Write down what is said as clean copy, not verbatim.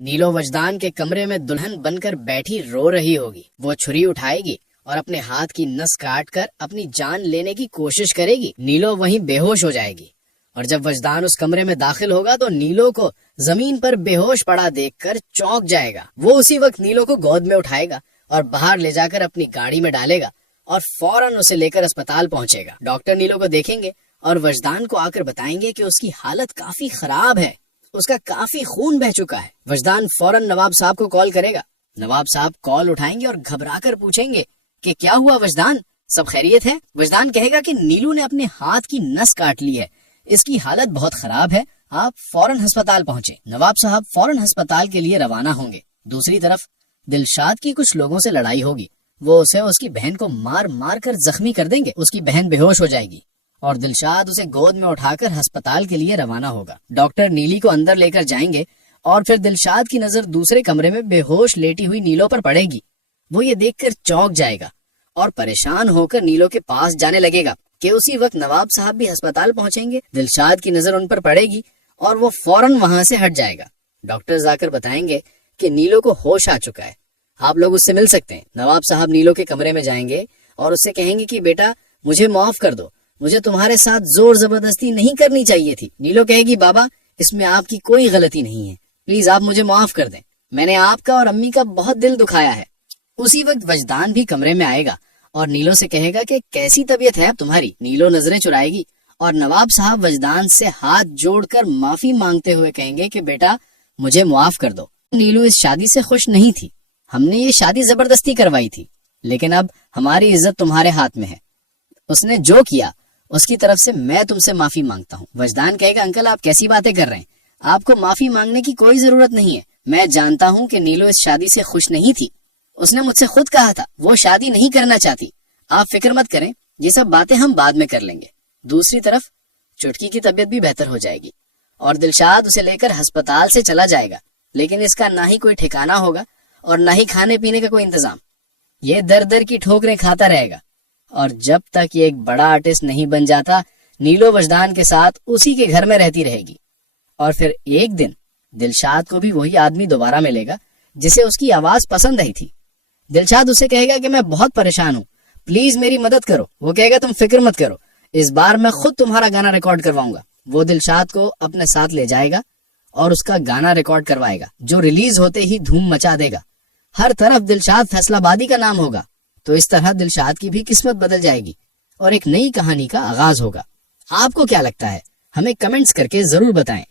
نیلو وجدان کے کمرے میں دلہن بن کر بیٹھی رو رہی ہوگی۔ وہ چھری اٹھائے گی اور اپنے ہاتھ کی نس کاٹ کر اپنی جان لینے کی کوشش کرے گی۔ نیلو وہیں بے ہوش ہو جائے گی، اور جب وجدان اس کمرے میں داخل ہوگا تو نیلو کو زمین پر بے ہوش پڑا دیکھ کر چونک جائے گا۔ وہ اسی وقت نیلو کو گود میں اٹھائے گا اور باہر لے جا کر اپنی گاڑی میں ڈالے گا اور فوراً اسے لے کر اسپتال پہنچے گا۔ ڈاکٹر نیلو کو دیکھیں گے اور وجدان کو آ کر بتائیں گے کہ اس کی حالت کافی خراب ہے، اس کا کافی خون بہہ چکا ہے۔ وجدان فوراً نواب صاحب کو کال کرے گا۔ نواب صاحب کال اٹھائیں گے اور گھبرا کر پوچھیں گے کہ کیا ہوا وجدان، سب خیریت ہے؟ وجدان کہے گا کہ نیلو نے اپنے ہاتھ کی نس کاٹ لی ہے، اس کی حالت بہت خراب ہے، آپ فوراً ہسپتال پہنچیں۔ نواب صاحب فوراً ہسپتال کے لیے روانہ ہوں گے۔ دوسری طرف دلشاد کی کچھ لوگوں سے لڑائی ہوگی، وہ اسے اس کی بہن کو مار مار کر زخمی کر دیں گے۔ اس کی بہن بے ہوش ہو جائے گی اور دلشاد اسے گود میں اٹھا کر ہسپتال کے لیے روانہ ہوگا۔ ڈاکٹر نیلی کو اندر لے کر جائیں گے اور پھر دلشاد کی نظر دوسرے کمرے میں بے ہوش لیٹی ہوئی نیلو پر پڑے گی۔ وہ یہ دیکھ کر چونک جائے گا اور پریشان ہو کر نیلو کے پاس جانے لگے گا کہ اسی وقت نواب صاحب بھی ہسپتال پہنچیں گے۔ دلشاد کی نظر ان پر پڑے گی اور وہ فوراً وہاں سے ہٹ جائے گا۔ ڈاکٹرز آ کر بتائیں گے کہ نیلو کو ہوش آ چکا ہے، آپ لوگ اس سے مل سکتے ہیں۔ نواب صاحب نیلو کے کمرے میں جائیں گے اور اس سے کہیں گے کہ بیٹا مجھے معاف کر دو، مجھے تمہارے ساتھ زور زبردستی نہیں کرنی چاہیے تھی۔ نیلو کہے گی بابا اس میں آپ کی کوئی غلطی نہیں ہے، پلیز آپ مجھے معاف کر دیں، میں نے آپ کا اور امی کا بہت دل دکھایا ہے۔ اسی وقت وجدان بھی کمرے میں آئے گا اور نیلو سے کہے گا کہ کیسی طبیعت ہے اب تمہاری؟ نیلو نظریں چرائے گی اور نواب صاحب وجدان سے ہاتھ جوڑ کر معافی مانگتے ہوئے کہیں گے کہ بیٹا مجھے معاف کر دو۔ نیلو اس شادی سے خوش نہیں تھی، ہم نے یہ شادی زبردستی کروائی تھی، لیکن اب ہماری عزت تمہارے ہاتھ میں ہے، اس نے جو کیا اس کی طرف سے میں تم سے معافی مانگتا ہوں۔ وجدان کہے گا انکل آپ کیسی باتیں کر رہے ہیں، آپ کو معافی مانگنے کی کوئی ضرورت نہیں ہے، میں جانتا ہوں کہ نیلو اس شادی سے خوش نہیں تھی، اس نے مجھ سے خود کہا تھا وہ شادی نہیں کرنا چاہتی، آپ فکر مت کریں، یہ سب باتیں ہم بعد میں کر لیں گے۔ دوسری طرف چٹکی کی طبیعت بھی بہتر ہو جائے گی اور دلشاد اسے لے کر ہسپتال سے چلا جائے گا، لیکن اس کا نہ ہی کوئی ٹھکانہ ہوگا اور نہ ہی کھانے پینے کا کوئی انتظام، یہ در در کی ٹھوکریں کھاتا رہے گا، اور جب تک یہ ایک بڑا آرٹسٹ نہیں بن جاتا نیلو وجدان کے ساتھ اسی کے گھر میں رہتی رہے گی۔ اور پھر ایک دن دلشاد کو بھی وہی آدمی دوبارہ ملے گا جسے اس کی آواز پسند آئی تھی۔ دلشاد اسے کہے گا کہ میں بہت پریشان ہوں، پلیز میری مدد کرو۔ وہ کہے گا تم فکر مت کرو، اس بار میں خود تمہارا گانا ریکارڈ کرواؤں گا۔ وہ دلشاد کو اپنے ساتھ لے جائے گا اور اس کا گانا ریکارڈ کروائے گا جو ریلیز ہوتے ہی دھوم مچا دے گا، ہر طرف دلشاد فیصلہ بادی کا نام ہوگا۔ تو اس طرح دلشاد کی بھی قسمت بدل جائے گی اور ایک نئی کہانی کا آغاز ہوگا۔ آپ کو کیا لگتا ہے؟ ہمیں کمنٹس کر کے ضرور بتائیں۔